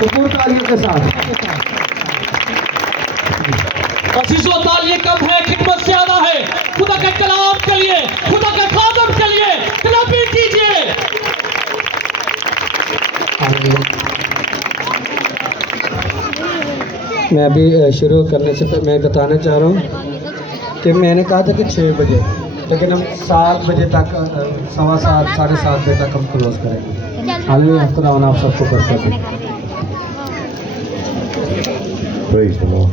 तो पूर्ण तालियों के साथ अजीजों, तालियां कम है, खिदमत ज्यादा है। खुदा के कलाम के लिए, खुदा के खादम के लिए क्लैपिंग कीजिए। मैं अभी शुरू करने से पहले मैं बताना चाह रहा हूँ कि मैंने कहा था कि 6 बजे, लेकिन हम 7 बजे तक, 7:15 साढ़े 7 बजे तक हम क्लोज करेंगे। हालेलुया, खुदा आप सबको बरकत दे। Praise the Lord।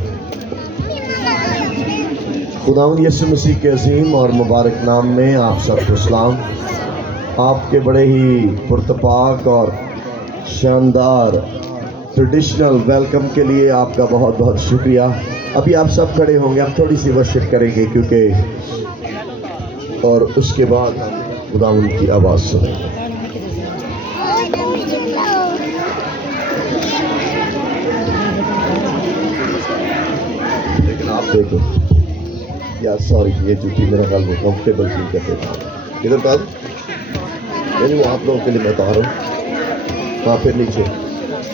खुदावंद यीशु मसीह के अजीम और मुबारक नाम में आप सबको सलाम। आपके बड़े ही पुरतपाक और शानदार ट्रेडिशनल वेलकम के लिए आपका बहुत बहुत शुक्रिया। अभी आप सब खड़े होंगे, आप थोड़ी सी वर्शिप करेंगे क्योंकि, और उसके बाद हम खुदावंद की आवाज़ सुनेंगे। लेकिन आप देखो यार, सॉरी ये जूती मेरा ख्याल में कंफर्टेबल फील करते थे। किधर बात नहीं, आप लोगों के लिए मैं बता रहा हूँ। हाँ फिर नीचे,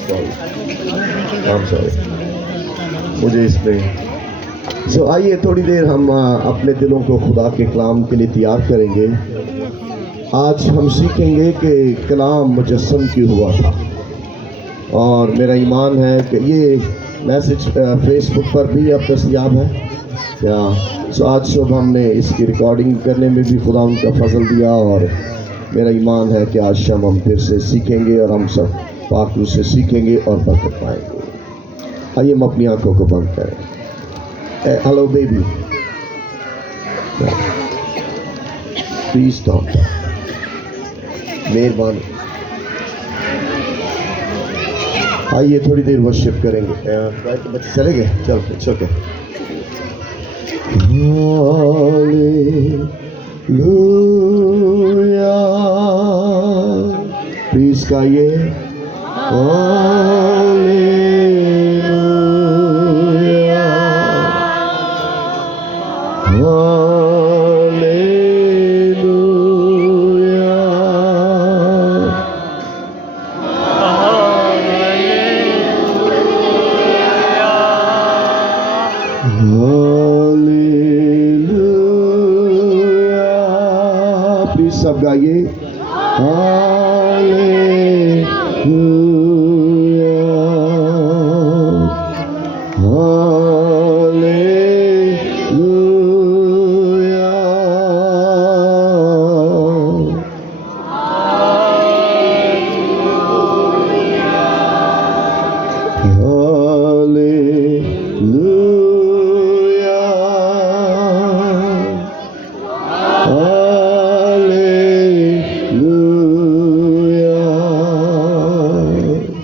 सॉरी मुझे इसमें सो आइए थोड़ी देर हम अपने दिलों को खुदा के कलाम के लिए तैयार करेंगे। आज हम सीखेंगे कि कलाम मुजस्सम क्यों हुआ था, और मेरा ईमान है कि ये मैसेज फेसबुक पर भी अब दस्तयाब है या। सो आज सुबह हमने इसकी रिकॉर्डिंग करने में भी खुदा उनका फजल दिया, और मेरा ईमान है कि आज शाम हम फिर से सीखेंगे और हम सब पाक रूह से सीखेंगे और बरकत पाएंगे। आइए हम अपनी आंखों को बंद करें। हेलो बेबी, प्लीज स्टॉप, मेहरबानी। आइए थोड़ी देर वर्शिप करेंगे। बच्चे चले गए, चल इट्स ओके। हालेलुया, प्लीज गाइए। हालेलुया, हालेलुया, प्लीज सब गाइए।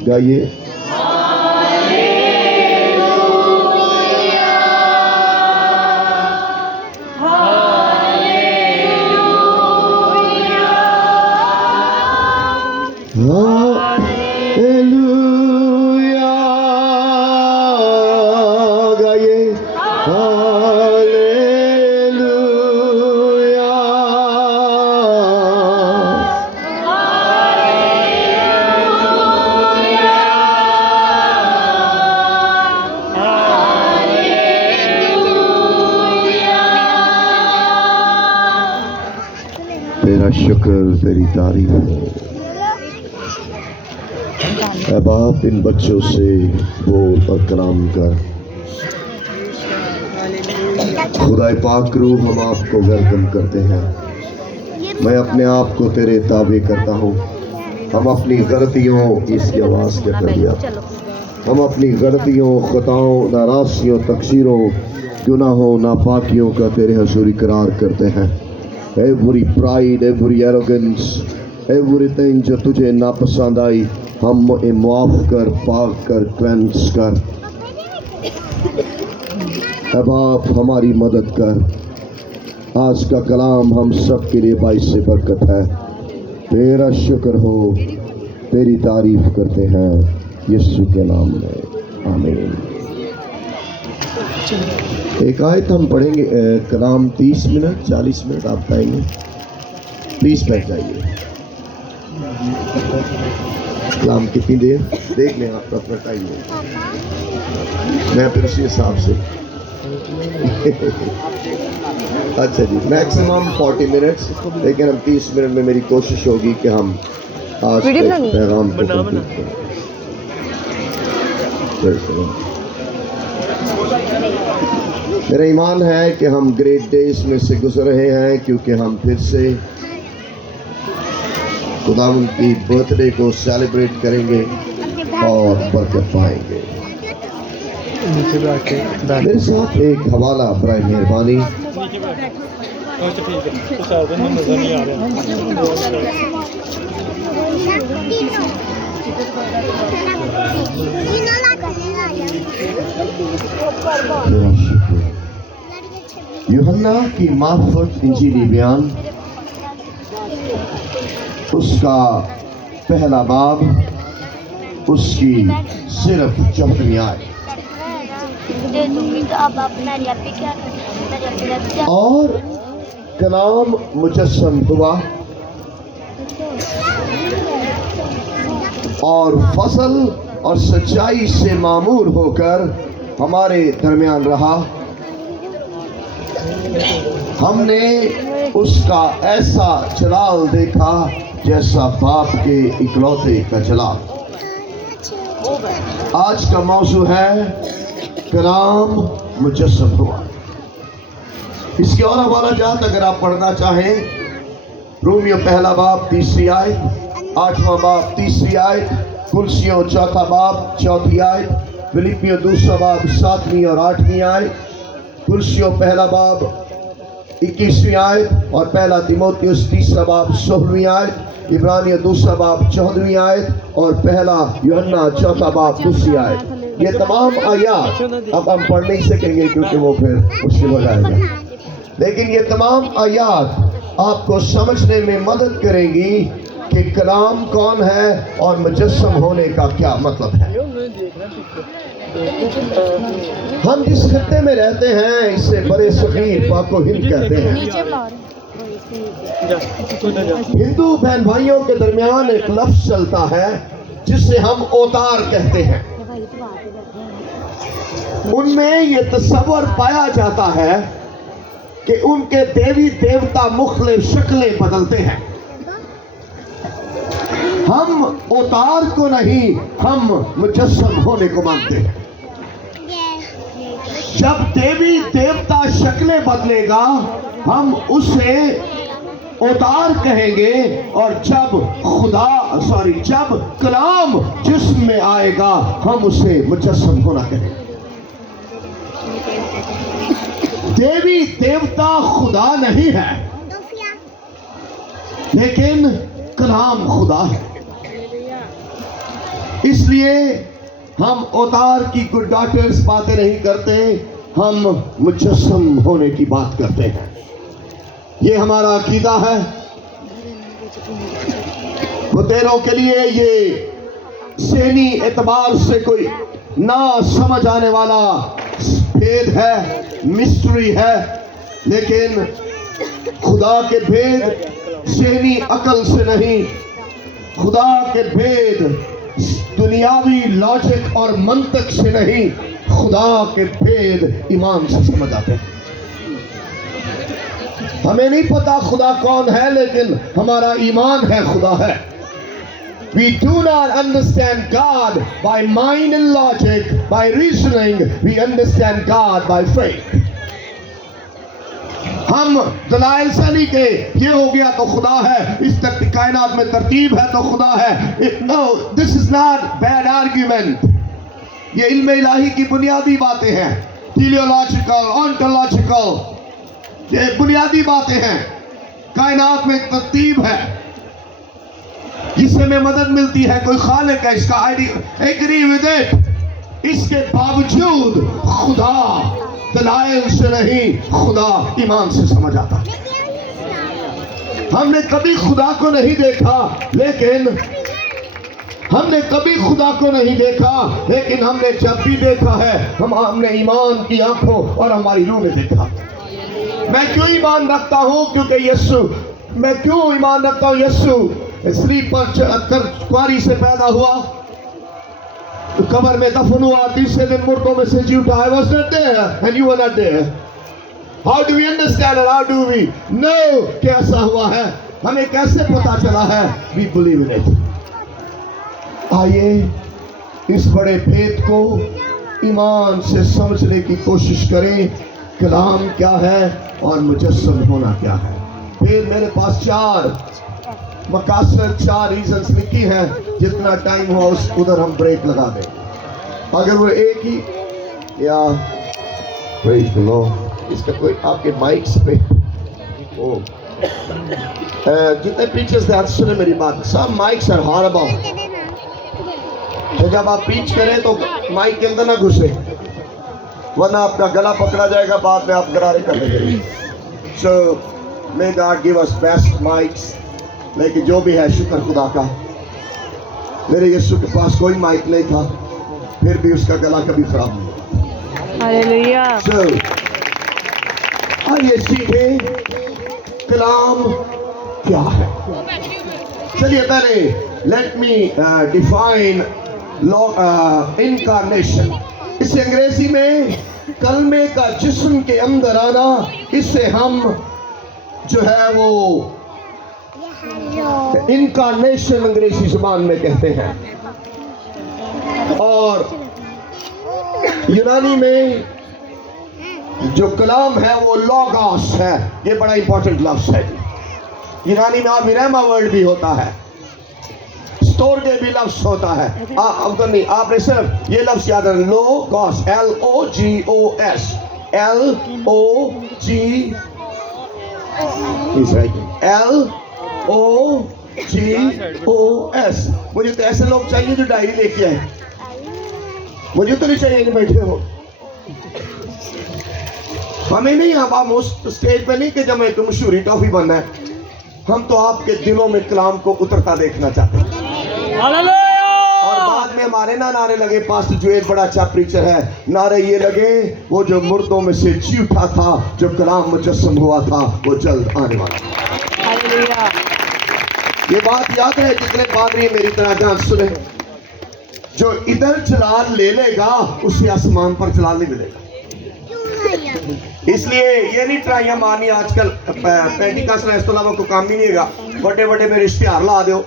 गाइए। हालेलुया, गाइए। हालेलुया, तेरा शुक्र, तेरी तारीफ हो। ऐ बाप, इन बच्चों से बोल और कलाम कर। खुदा पाक रूह, हम आपको वेलकम करते हैं। मैं अपने आप को तेरे ताबे करता हूँ। हम अपनी गलतियों, इसकी आवाज़ के कर दिया, हम अपनी गलतियों, खताओं, नाराज़ियों, तकसीरों, गुनाहों, नापाकियों का तेरे हुज़ूर इकरार करते हैं। Every pride, every arrogance, everything जो तुझे नापसंद आई, हम माफ़ कर, पाक कर, क्लेंस कर। अब आप हमारी मदद कर। आज का कलाम हम सब के लिए बाइस से बरकत है। तेरा शुक्र हो, तेरी तारीफ करते हैं यीशु के नाम में, आमीन। एक आयत हम पढ़ेंगे, कलाम 30 मिनट 40 मिनट आप गाएंगे। प्लीज बैठ जाइए। कलाम कितनी देर देख लें आप अपना टाइम में, मैं फिर उसी हिसाब से अच्छा जी, मैक्सिमम 40 मिनट्स, लेकिन हम 30 मिनट में मेरी कोशिश होगी कि हम आज के पैगाम को कंप्लीट करें। मेरा ईमान है कि हम ग्रेट डेज में से गुजर रहे हैं, क्योंकि हम फिर से खुदावंद की बर्थडे को सेलिब्रेट करेंगे और बरकत पाएंगे। मेरे साथ एक हवाला बराए मेहरबानी। यूहन्ना की मार्फत इंजीली बयान, उसका पहला बाब, उसकी सिर्फ 14वीं आयत। और कलाम मुजस्सम हुआ और फसल और सच्चाई से मामूर होकर हमारे दरमियान रहा। हमने उसका ऐसा जलाल देखा जैसा बाप के इकलौते का जलाल। आज का मौजू है कलाम मुजस्सम हुआ। इसके और हवाला जात अगर आप पढ़ना चाहें, रोमियो पहला बाब 3री आयत, 8वां बाब 3री आयत, कुलसियों 4था बाब 4थी आयत, फिलिपियों 2रा बाब 7वीं और 8वीं आयत, कुलसियों पहला बाब 21वीं आयत और पहला तीमुथियुस 3रा बाब 16वीं आयत, इब्रानियों 2रा बाब 14वीं आयत और पहला यूहन्ना 4था बाब 2री आयत। ये तमाम आयात अब हम पढ़ नहीं सकेंगे क्योंकि वो फिर मुश्किल हो जाएगा, लेकिन ये तमाम आयात आपको समझने में मदद करेंगी कि कलाम कौन है और मुजस्सम होने का क्या मतलब है। हम जिस खत्ते में रहते हैं इसे बड़े सगीर पाको हिंद कहते हैं। हिंदू बहन भाइयों के दरमियान एक लफ्ज चलता है जिसे हम अवतार कहते हैं। उनमें ये तस्वर पाया जाता है कि उनके देवी देवता मुख्तलिफ शक्लें बदलते हैं। हम अवतार को नहीं, हम मुजस्सम होने को मानते हैं। जब देवी देवता शक्लें बदलेगा हम उसे अवतार कहेंगे, और जब जब कलाम जिस्म में आएगा हम उसे मुजस्सम होना कहेंगे। देवी देवता खुदा नहीं है, लेकिन कलाम खुदा है। इसलिए हम अवतार की गुड डॉटर्स बातें नहीं करते, हम मुजस्सम होने की बात करते हैं। ये हमारा अकीदा है। बुतेरों के लिए ये ज़हनी एतबार से कोई ना समझ आने वाला भेद है, मिस्ट्री है, लेकिन खुदा के भेद ज़हनी अकल से नहीं, खुदा के भेद दुनियावी लॉजिक और मंतक से नहीं, खुदा के भेद ईमान से समझ आते हैं। हमें नहीं पता खुदा कौन है, लेकिन हमारा ईमान है खुदा है। We do not understand God by mind and logic, by reasoning. We understand God by faith. हम दलाइल से नहीं के ये हो गया तो खुदा है, इस कायनात में तरतीब है तो खुदा है। No, this is not bad argument. ये इल्म इलाही की बुनियादी बातें हैं, teleological, ontological, ये बुनियादी बातें हैं। कायनात में तरतीब है, जिससे हमें मदद मिलती है, कोई खालिक है, इसका एग्री विद इट। इसके बावजूद खुदा दलाइल से नहीं, खुदा ईमान से समझ आता है। हमने कभी खुदा को नहीं देखा, लेकिन हमने जब भी देखा है हमने ईमान की आंखों और हमारी रूह में देखा। मैं क्यों ईमान रखता हूं? क्योंकि यीशु, मैं क्यों ईमान रखता हूं? यीशु स्त्री पर चढ़कर कुआरी से पैदा हुआ, तो कब्र में दफन हुआ, तीसरे दिन मुर्दों में से जी उठा। I was not there and you were not there. How do we understand and how do we know कैसा हुआ है, हमें कैसे पता चला है? We believe in it. आइए इस बड़े भेद को ईमान से समझने की कोशिश करें। कलाम क्या है और मुजस्सम होना क्या है। फिर मेरे पास 4 मकासद, 4 रीजंस लिखी हैं। जितना टाइम हुआ उस उधर हम ब्रेक लगा दें। अगर वो एक ही या प्रेज़ द लॉर्ड, इसका कोई आपके माइक्स पे ओ जितने पीछे ध्यान सुने मेरी बात, सब माइक्स आर हॉरिबल। तो जब आप पीच करें तो माइक के अंदर ना घुसे, वरना आपका गला पकड़ा जाएगा, बाद में आप गरारे कर देंगे। So may God give us best mics. लेकिन जो भी है शुक्र खुदा का, मेरे यीशु के पास कोई माइक नहीं था, फिर भी उसका गला कभी खराब नहीं। हालेलुया। सो आइए सीखें कलाम क्या है। चलिए पहले लेट मी डिफाइन इनकारनेशन। इसे अंग्रेजी में कलमे का जिस्म के अंदर आना, इससे हम जो है वो इनकारनेशन अंग्रेजी जुबान में कहते हैं। और यूनानी में जो कलाम है वो लॉगोस है। ये बड़ा इंपॉर्टेंट लफ्ज है। यूनानी में मिरेमा वर्ड भी होता है, स्टोर के भी लफ्ज होता है। अब तो नहीं, आपने सिर्फ ये लफ्ज याद रखना, लोगोस, LOGOS, LOGOS। मुझे तो ऐसे लोग चाहिए जो डायरी लेके आए, मुझे तो नहीं चाहिए कि बैठे हो। हमें नहीं, हम उस स्टेज पे नहीं कि जब मैं मशहूरी टॉफी बनना है, हम तो आपके दिलों में कलाम को उतरता देखना चाहते हैं। और बाद में हमारे ना नारे लगे, पास्टर जुएल बड़ा अच्छा प्रीचर है, नारे ये लगे, वो जो मुर्दों में से जी उठा था, जो कलाम मुजस्सम हुआ था, वो जल्द आने वाला था। ये बात याद है, जितने पादरी मेरी तरह ध्यान सुने, जो इधर जलाल ले लेगा उसे आसमान पर जलाल नहीं मिलेगा। इसलिए ये नहीं ट्राइयां मारनी आजकल, पेंटिकस्ट इस तो अलावा कोई काम ही नहीं है। बड़े बड़े मेरे इश्तिहार ला दो,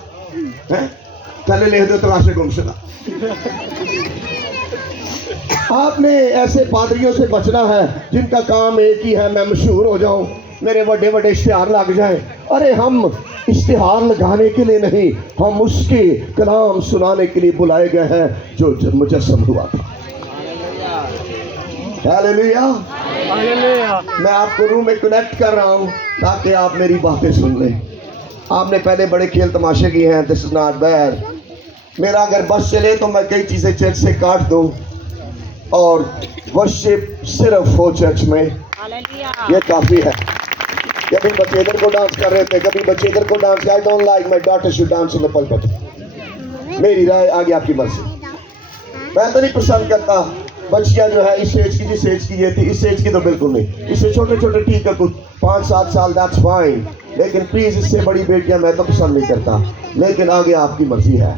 हैं थले लिख दो तलाशे गुमशुदा। आपने ऐसे पादरियों से बचना है जिनका काम एक ही है, मैं मशहूर हो जाऊं, मेरे बड़े बड़े इश्तिहार लग जाएं। अरे हम इश्तिहार लगाने के लिए नहीं, हम उसके कलाम सुनाने के लिए बुलाए गए हैं जो मुजस्सम हुआ था। हालेलुया। मैं आपको रूम में कनेक्ट कर रहा हूं ताकि आप मेरी बातें सुन लें। आपने पहले बड़े खेल तमाशे किए हैं, दिस इज नॉट बैड। मेरा अगर बस चले तो मैं कई चीजें चर्च से काट दूं और वर्शिप सिर्फ हो चर्च में, ये काफी है। कभी बच्चे इधर को डांस कर रहे थे, कभी बच्चे इधर को dance. I don't like my daughter should dance in the pulpit. मेरी राय आगे आपकी मर्जी। मैं तो नहीं पसंद करता बच्चियां जो है इस एज की, जिस एज की ये थी, इस एज की तो बिल्कुल नहीं। इससे छोटे छोटे ठीक है, कुछ 5-7 साल, दैट्स फाइन, लेकिन प्लीज इससे बड़ी बेटियां मैं तो पसंद नहीं करता। लेकिन आगे आपकी मर्जी है।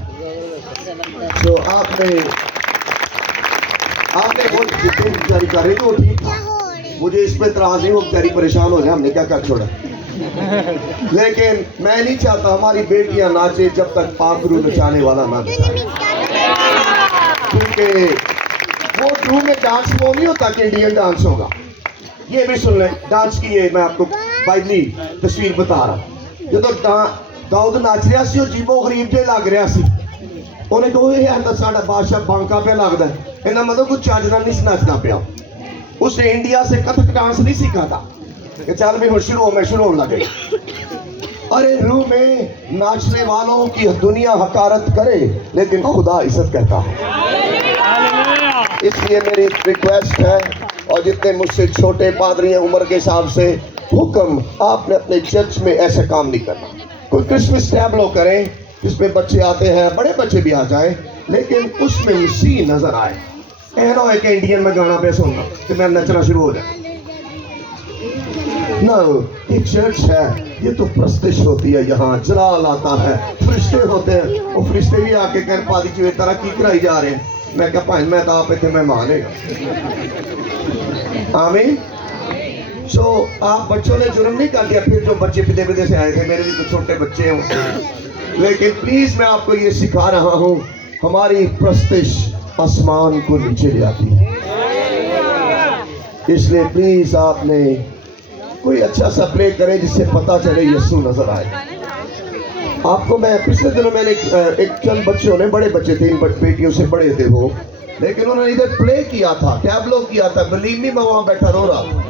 तो आपने वो बेचारी कर रही, तो ठीक था, मुझे इस पे इतराज नहीं, वो बेचारी परेशान हो जाए, हमने क्या कर छोड़ा। लेकिन मैं नहीं चाहता हमारी बेटियां नाचे जब तक पाखरू नचाने वाला ना नचाए, क्योंकि वो ड्रू में डांस वो नहीं होता कि इंडियन डांस होगा। ये भी सुन लें, डांस की ये मैं आपको बाइबली तस्वीर बता रहा। जो तो दाऊद नाच रहा सी, जीबो गरीब जे लग रहा सी, उन्हें कहो ये है साडा बादशाह बांका पे लगता है, इन्हें मतलब कुछ चाजना नहीं नचना पिया। उसने इंडिया से कथक डांस नहीं सीखा था कि चल भी शुरू होने लगे। अरे रूह में नाचने वालों की दुनिया हकारत करे, लेकिन खुदा इज्जत करता है। इसलिए मेरी रिक्वेस्ट है, और जितने मुझसे छोटे पादरी हैं उम्र के हिसाब से, हुक्म आपने अपने चर्च में ऐसा काम नहीं करना। कोई क्रिसमस टैबलो करें जिसमें बच्चे आते हैं, बड़े बच्चे भी आ जाएं, लेकिन उसमें मसीह नजर आए। ऐसा है कि इंडियन में गाना पे सुनना कि मैं नचना शुरू हो जाए। ना ये चर्च है, ये तो प्रस्तिश होती है, यहाँ जलाल आता है, फरिश्ते होते हैं, वो फरिश्ते भी आके कह पादी चुए तरक्की कराई जा रहे हैं। मैं क्या भाई मैं तो आप इतने मेहमान है। आमीन। सो आप बच्चों ने जुर्म नहीं कर दिया, फिर जो बच्चे पिते से आए थे, मेरे भी तो छोटे बच्चे हों, लेकिन प्लीज मैं आपको ये सिखा रहा हूँ, हमारी प्रस्तिश आसमान को नीचे ले आती है। इसलिए प्लीज आपने कोई अच्छा सा प्ले करें जिससे पता चले यीशु नजर आए आपको। मैं पिछले दिनों मैंने एक चंद बच्चों ने, बड़े बच्चे थे, इन बेटियों से बड़े थे वो, लेकिन उन्होंने इधर प्ले किया था, टैबलो किया था, बिलीव मी मैं वहां बैठा रो रहा था।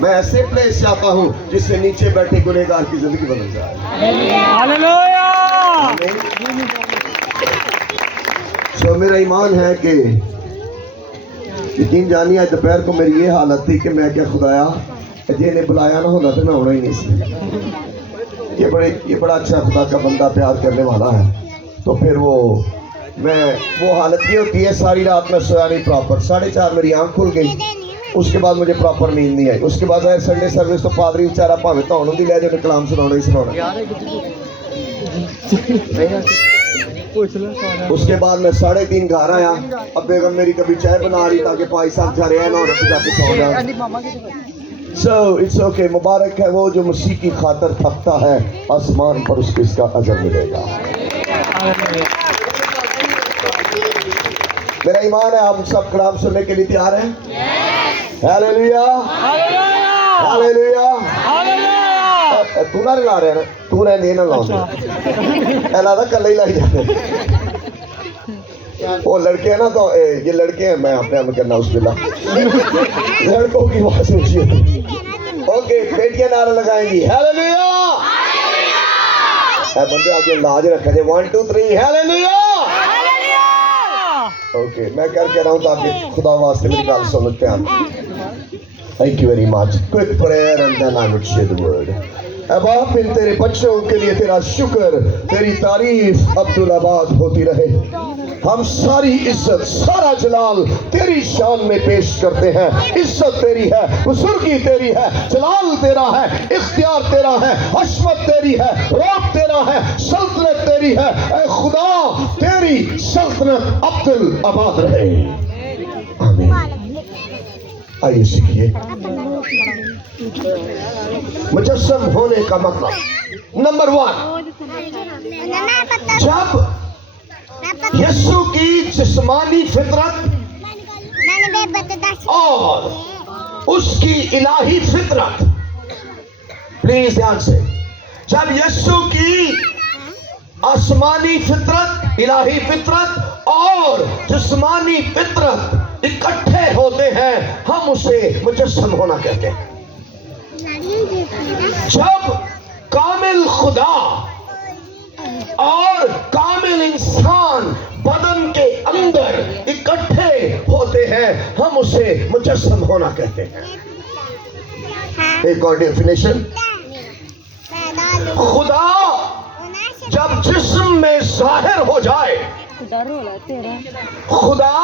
मैं ऐसे प्ले चाहता हूं जिससे नीचे बैठे गुनहगार की जिंदगी बदल जाए। सो मेरा ईमान है कि यकीन जानिए दोपहर को मेरी ये हालत थी कि मैं क्या खुदाया जिन्हें बुलाया ना होता तो मैं होना ही नहीं सी। ये बड़ा अच्छा खुदा का बंदा प्यार करने वाला है। तो फिर वो हालत ये होती है, सारी रात में सोया नहीं प्रॉपर, 4:30 मेरी आँख खुल गई, उसके बाद मुझे प्रॉपर नींद नहीं आई। उसके बाद आए संडे सर्विस, तो पादरी बेचारा भावे धौन की ले जाए कलाम सुनाना ही सुनाना। उसके बाद मैं 3:30 घर आया, अब बेगम मेरी कभी चाय बना रही ताकि भाई साहब घर आए ना जाके सो जाए। So it's okay, मुबारक है वो जो मसीह की खातर थकता है, आसमान पर उसको इसका अजर मिलेगा। मेरा ईमान है हम सब कलाम सुनने के लिए तैयार हैं। Hallelujah hallelujah. तू ना ला रहे ना, तू ना नहीं ना लाओ, ऐला था कल ही लाई जाते। वो लड़के हैं ना, तो ये लड़के हैं, मैं अपने आप करना उस बिला लड़कों की आवाज ऊंची है। ओके, बेटियां नारा लगाएंगी हालेलुया। बंदे आपके लाज रखा जाए, 1 2 3 हालेलुया। ओके, मैं करके रहा हूँ ताकि खुदा वास्ते मेरी बात समझते हैं। Thank you very much. Quick prayer and then I would share the word. अब आप इन तेरे बच्चों के लिए तेरा शुक्र, तेरी तारीफ अब्दुल-आबाद होती रहे। हम सारी इज्जत, सारा जलाल तेरी शान में पेश करते हैं। इज्जत तेरी है, बुजुर्गी तेरी है, जलाल तेरा है, इख्तियार तेरा है, हशमत तेरी है, रौब तेरा है, सल्तनत तेरी है। ऐ खुदा, तेरी सल्तनत अब्दुल-आबाद रहे। आमीन। आइए सीखिए मुजस्सम होने का मतलब। नंबर 1, जब यीशु की जिस्मानी फितरत और उसकी इलाही फितरत, प्लीज ध्यान से, जब यीशु की आसमानी फितरत, इलाही फितरत और जिस्मानी फितरत इकट्ठे होते हैं, हम उसे मुजस्सम होना कहते हैं। जब कामिल खुदा और कामिल इंसान बदन के अंदर इकट्ठे होते हैं, हम उसे मुजस्सम होना कहते हैं। एक और डेफिनेशन, खुदा जब जिस्म में जाहिर हो जाए, खुदा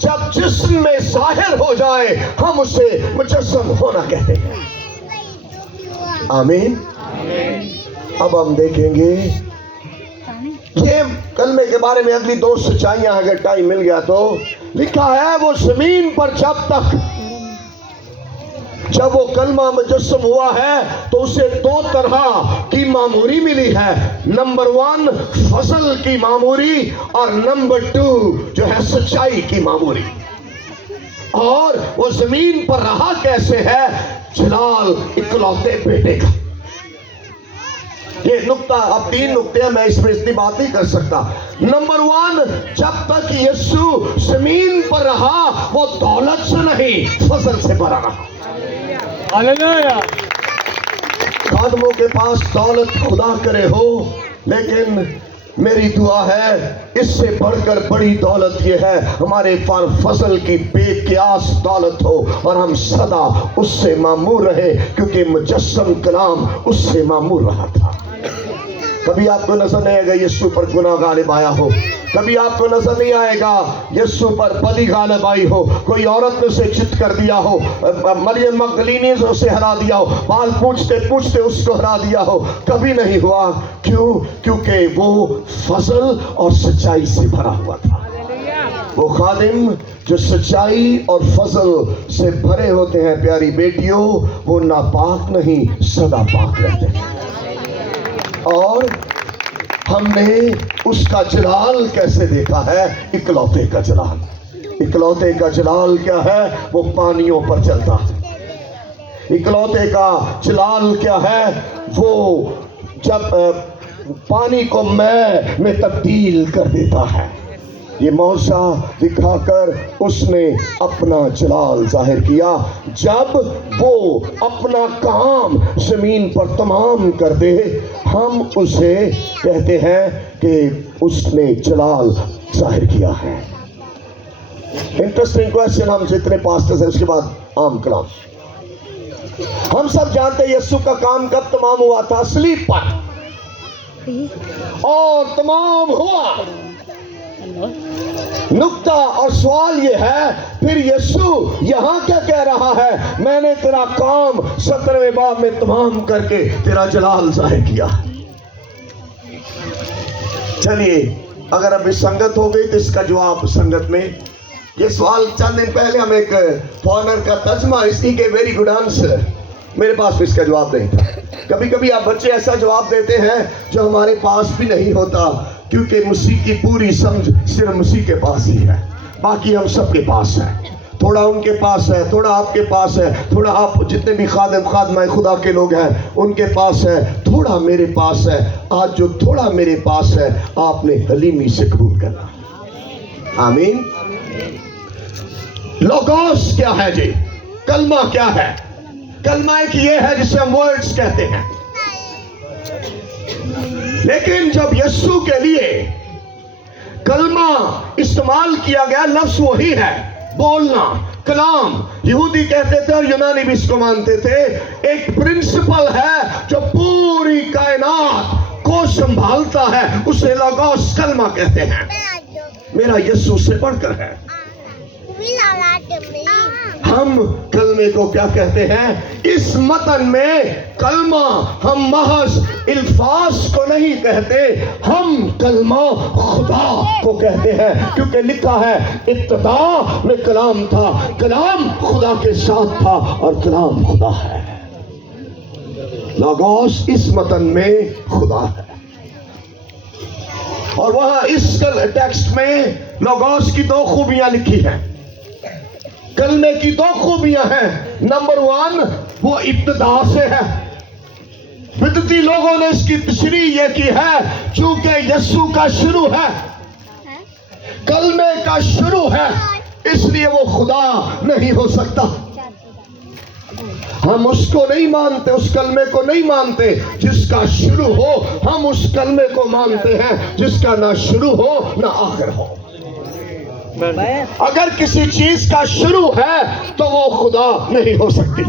जब जिस्म में जाहिर हो जाए, हम उसे मुजस्सम होना कहते हैं। आमीन। अब हम देखेंगे ये कलमे के बारे में अगली 2 सच्चाइयां, अगर टाइम मिल गया तो। लिखा है वो जमीन पर जब वो कलमा मुजस्सम हुआ है तो उसे 2 तरह की मामूरी मिली है। नंबर 1 फजल की मामूरी और नंबर 2 जो है सच्चाई की मामूरी। और वो जमीन पर रहा कैसे है? जलाल इकलौते बेटे का। ये नुक्ता, अब 3 नुक्ते हैं, मैं इसमें इतनी बात नहीं कर सकता। नंबर 1, जब तक यीशु जमीन पर रहा वो दौलत से नहीं फजल से भरा रहा। हालेलुया। खादमों के पास दौलत खुदा करे हो, लेकिन मेरी दुआ है इससे बढ़कर बड़ी दौलत ये है हमारे पर फजल की बेकियास दौलत हो और हम सदा उससे मामूर रहे, क्योंकि मुजस्सम कलाम उससे मामूर रहा था। कभी आपको नजर नहीं आएगा यीशु पर गुनाह गालिब आया हो, कभी आपको नजर नहीं आएगा यीशु पर बदी गालिब आई हो, कोई औरत ने उसे चित कर दिया हो, मरियम मगदलीनी ने उसे हरा दिया हो, बाल पूछते पूछते उसको हरा दिया हो। कभी नहीं हुआ। क्यों? क्योंकि वो फजल और सच्चाई से भरा हुआ था। वो खादिम जो सच्चाई और फजल से भरे होते हैं प्यारी बेटियों, वो नापाक नहीं सदा पाक रहते हैं। और हमने उसका जलाल कैसे देखा है? इकलौते का जलाल। इकलौते का जलाल क्या है? वो पानियों पर चलता है। इकलौते का जलाल क्या है? वो जब पानी को मैं में तब्दील कर देता है। ये मौसा दिखाकर उसने अपना जलाल जाहिर किया। जब वो अपना काम जमीन पर तमाम कर दे, हम उसे कहते हैं कि उसने जलाल जाहिर किया है। इंटरेस्टिंग क्वेश्चन हम जितने पास्टर्स हैं उसके बाद आम कलाम। हम सब जानते हैं यीशु का काम कब तमाम हुआ था? स्लीप पर। और तमाम हुआ। नुक्ता और सवाल ये है, फिर यीशु यहां क्या कह रहा है? मैंने तेरा काम 17वें बाब में तमाम करके तेरा जलाल जाहिर किया। चलिए, अगर अभी संगत हो गई तो इसका जवाब संगत में। ये सवाल चंद दिन पहले हम एक फॉरनर का तर्जमा, इसी के वेरी गुड आंसर, मेरे पास भी इसका जवाब नहीं था। कभी कभी आप बच्चे ऐसा जवाब देते हैं जो हमारे पास भी नहीं होता, क्योंकि मसीह की पूरी समझ सिर्फ मसीह के पास ही है, बाकी हम सबके पास है। थोड़ा उनके पास है, थोड़ा आपके पास है, थोड़ा आप जितने भी खादिम खादमा खुदा के लोग हैं उनके पास है, थोड़ा मेरे पास है। आज जो थोड़ा मेरे पास है आपने हलीमी से कबूल करना। आमीन। लोगोस क्या है जी? कलमा क्या है? कलमा एक ये है जिसे हम वर्ड्स कहते हैं। लेकिन जब यीशु के लिए कलमा इस्तेमाल किया गया, लफ्ज वही है, बोलना, कलाम। यहूदी कहते थे और यूनानी भी इसको मानते थे। एक प्रिंसिपल है जो पूरी कायनात को संभालता है, उसे लोगोस कलमा कहते हैं। मेरा यीशु से बढ़कर है। हम कलमे को क्या कहते हैं? इस मतन में कलमा हम महज इल्फाज को नहीं कहते, हम कलमा खुदा को कहते हैं, क्योंकि लिखा है इब्तिदा में कलाम था, कलाम खुदा के साथ था और कलाम खुदा है। लोगोस इस मतन में खुदा है। और वहां इस टेक्स्ट में लोगोस की दो खूबियां लिखी हैं। कलमे की दो खूबियां हैं। नंबर 1, वो इब्तिदा से है। बिदती लोगों ने इसकी तशरीह ये की है, चूंकि यीशु का शुरू है, कलमे का शुरू है, इसलिए वो खुदा नहीं हो सकता। हम उसको नहीं मानते, उस कलमे को नहीं मानते जिसका शुरू हो। हम उस कलमे को मानते हैं जिसका ना शुरू हो ना आखिर हो। अगर किसी चीज का शुरू है तो वो खुदा नहीं हो सकती।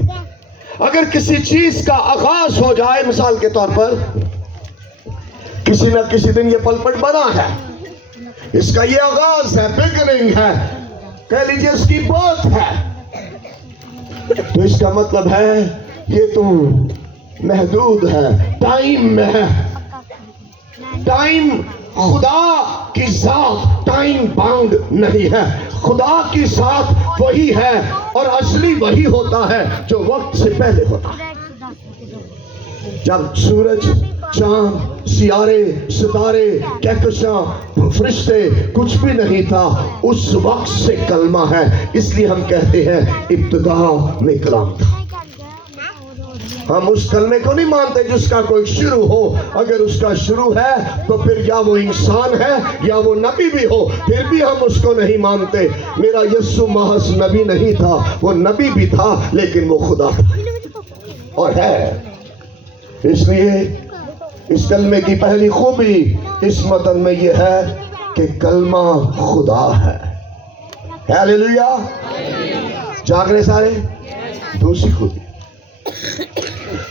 अगर किसी चीज का आगाज हो जाए, मिसाल के तौर पर किसी न किसी दिन ये पलपट बना है, इसका ये आगाज है, बिगनिंग है, कह लीजिए उसकी बर्थ है, तो इसका मतलब है ये तो महदूद है, टाइम में है। टाइम खुदा की जात टाइम बाउंड नहीं है। खुदा की जात वही है और असली वही होता है जो वक्त से पहले होता है। जब सूरज, चांद, सितारे, कहकशां, फरिश्ते कुछ भी नहीं था, उस वक्त से कलमा है। इसलिए हम कहते हैं इब्तिदा में कलाम था। हम उस कलमे को नहीं मानते जिसका कोई शुरू हो। अगर उसका शुरू है तो फिर या वो इंसान है या वो नबी भी हो, फिर भी हम उसको नहीं मानते। मेरा यीशु महज नबी नहीं था, वो नबी भी था, लेकिन वो खुदा था और है। इसलिए इस कलमे की पहली खूबी इस मतन में ये है कि कलमा खुदा है। हालेलुया। जाग रहे सारे?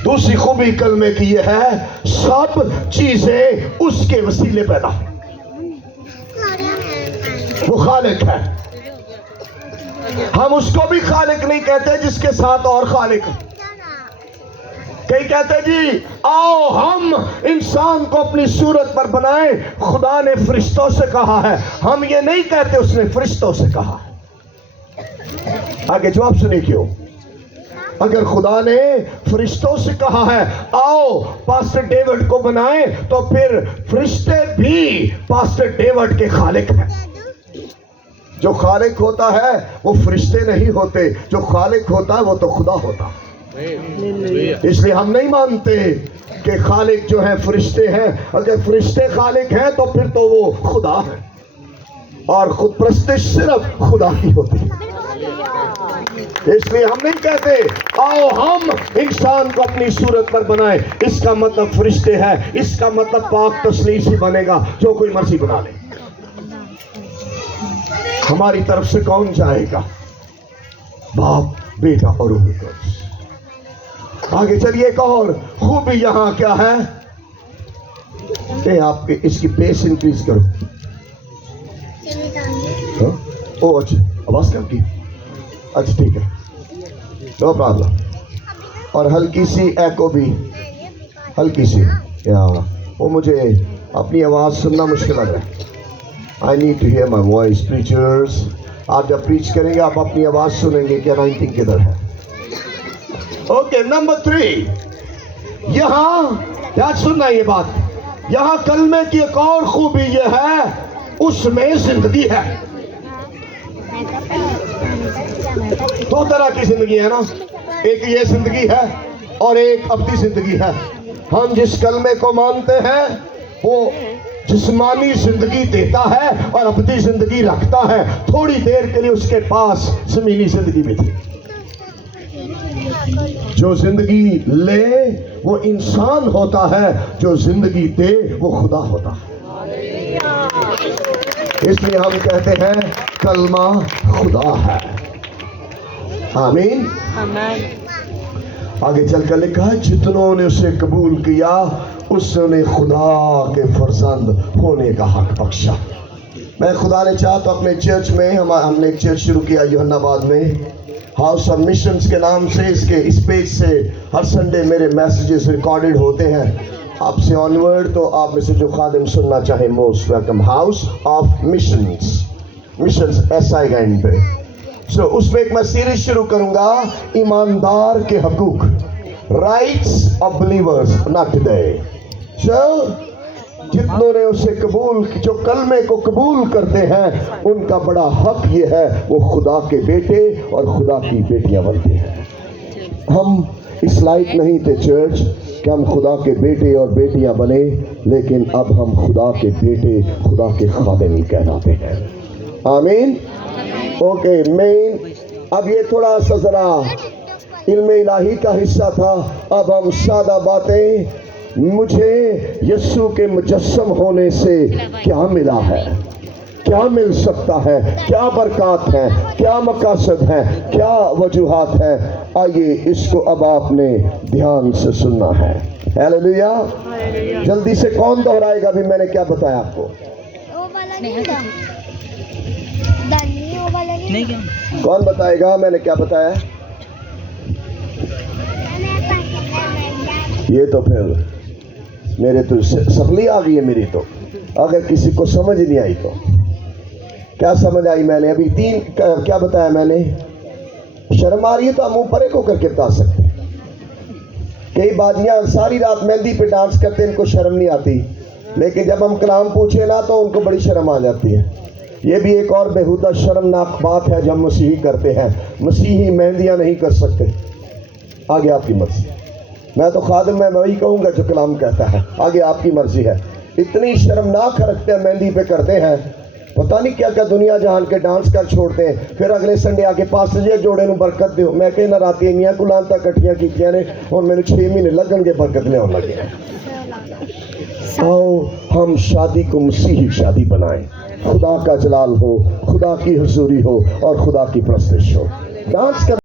दूसरी खूबी कलमे की ये है, सब चीजें उसके वसीले पैदा। वो खालिक है। हम उसको भी खालिक नहीं कहते जिसके साथ और खालिक। कई कहते जी आओ हम इंसान को अपनी सूरत पर बनाएं, खुदा ने फरिश्तों से कहा है। हम ये नहीं कहते, उसने फरिश्तों से कहा है। आगे जवाब सुनिए क्यों। अगर खुदा ने फरिश्तों से कहा है आओ पास्टर डेविड को बनाएं, तो फिर फरिश्ते भी पास्टर डेविड के खालिक हैं। जो खालिक होता है वो फरिश्ते नहीं होते, जो खालिक होता है वो तो खुदा होता है। इसलिए हम नहीं मानते कि खालिक जो है फरिश्ते हैं। अगर फरिश्ते खालिक हैं तो फिर तो वो खुदा है, और खुद परस्ती सिर्फ खुदा की होती है। इसलिए हम नहीं कहते आओ हम इंसान को अपनी सूरत पर बनाएं, इसका मतलब फरिश्ते हैं, इसका मतलब पाक तस्लीस ही बनेगा, जो कोई मर्जी बना ले। हमारी तरफ से कौन जाएगा? बाप, बेटा और रूह कुद्स। आगे चलिए, एक और खूबी यहां क्या है? आपके इसकी पेस इंक्रीज करो। ओ अच्छा, आवाज कम की। अच्छा ठीक है, नो प्रॉब्लम। और हल्की सी एको भी, हल्की सी। या वो मुझे अपनी आवाज सुनना मुश्किल लग रहा है। I need to hear my voice. Preachers, आप जब प्रीच करेंगे आप अपनी आवाज सुनेंगे कि अनाइंटिंग किधर है। ओके, नंबर 3, यहां क्या सुनना ये बात, यहां कलमे की एक और खूबी यह है, उसमें जिंदगी है। दो तरह की जिंदगी है ना, एक ये जिंदगी है और एक अब्दी जिंदगी है। हम जिस कलमे को मानते हैं वो जिस्मानी जिंदगी देता है और अब्दी जिंदगी रखता है। थोड़ी देर के लिए उसके पास जमीनी जिंदगी भी थी। जो जिंदगी ले वो इंसान होता है, जो जिंदगी दे वो खुदा होता है। इसलिए हम कहते हैं कलमा खुदा है। आमीन। आगे चलकर लिखा है जितनों ने उसे कबूल किया उसने खुदा के फर्जंद होने का हक बख्शा। मैं खुदा ने चाहा तो अपने चर्च में हमने एक चर्च शुरू किया यूहन्नाबाद में, हाउस ऑफ मिशंस के नाम से। इसके इस पेज से हर संडे मेरे मैसेजेस रिकॉर्डेड होते हैं। आपसे ऑनवर्ड तो आप में से जो खादिम सुनना चाहे most welcome. House of missions, missions SI पे। सो उसमें एक मैं सीरीज शुरू करूंगा, ईमानदार के हकूक, rights of believers, not today. So जितनों ने उसे कबूल, जो कलमे को कबूल करते हैं उनका बड़ा हक ये है, वो खुदा के बेटे और खुदा की बेटियां बनते हैं। हम इस लायक नहीं थे चर्च कि हम खुदा के बेटे और बेटियां बने, लेकिन अब हम खुदा के बेटे, खुदा के खादिम कहलाते हैं। आमीन। ओके, मेन अब ये थोड़ा सा जरा इल्म इलाही का हिस्सा था। अब हम सादा बातें, मुझे यीशु के मुजस्सम होने से क्या मिला है, क्या मिल सकता है, क्या बरकत है, क्या मकासद है, क्या वजूहात है, आइए इसको अब आपने ध्यान से सुनना है। हालेलुया। जल्दी से कौन दोहराएगा भी मैंने क्या बताया आपको? कौन बताएगा मैंने क्या बताया? ये तो फिर मेरे तो सफली आ गई है मेरी। तो अगर किसी को समझ नहीं आई तो क्या समझ आई? मैंने अभी 3 क्या बताया मैंने? शर्म आ रही है तो हम मुंह परे को करके बता सकते। कई बाजियां सारी रात मेहंदी पे डांस करते, इनको शर्म नहीं आती, लेकिन जब हम कलाम पूछे ना तो उनको बड़ी शर्म आ जाती है। ये भी एक और बेहुदा शर्मनाक बात है जब मसीही करते हैं। मसीही मेहंदियां नहीं कर सकते, आगे आपकी मर्जी। मैं तो खादिम में वही कहूँगा जो कलाम कहता है, आगे आपकी मर्जी है। इतनी शर्मनाक हरकतें मेहंदी पे करते हैं, पता नहीं क्या क्या दुनिया जहान के डांस कर छोड़ते हैं। फिर अगले संडे आके पास जे जोड़े नूं बरकत दो। मैं कहना रात इन्नियां कुलांता कट्ठियां कीतियां ने और मैंने 6 महीने लगणगे बरकत लियाउण लगे। आओ हम शादी को मसीही शादी बनाएं, खुदा का जलाल हो, खुदा की हुजूरी हो और खुदा की प्रस्तिश हो। डांस कर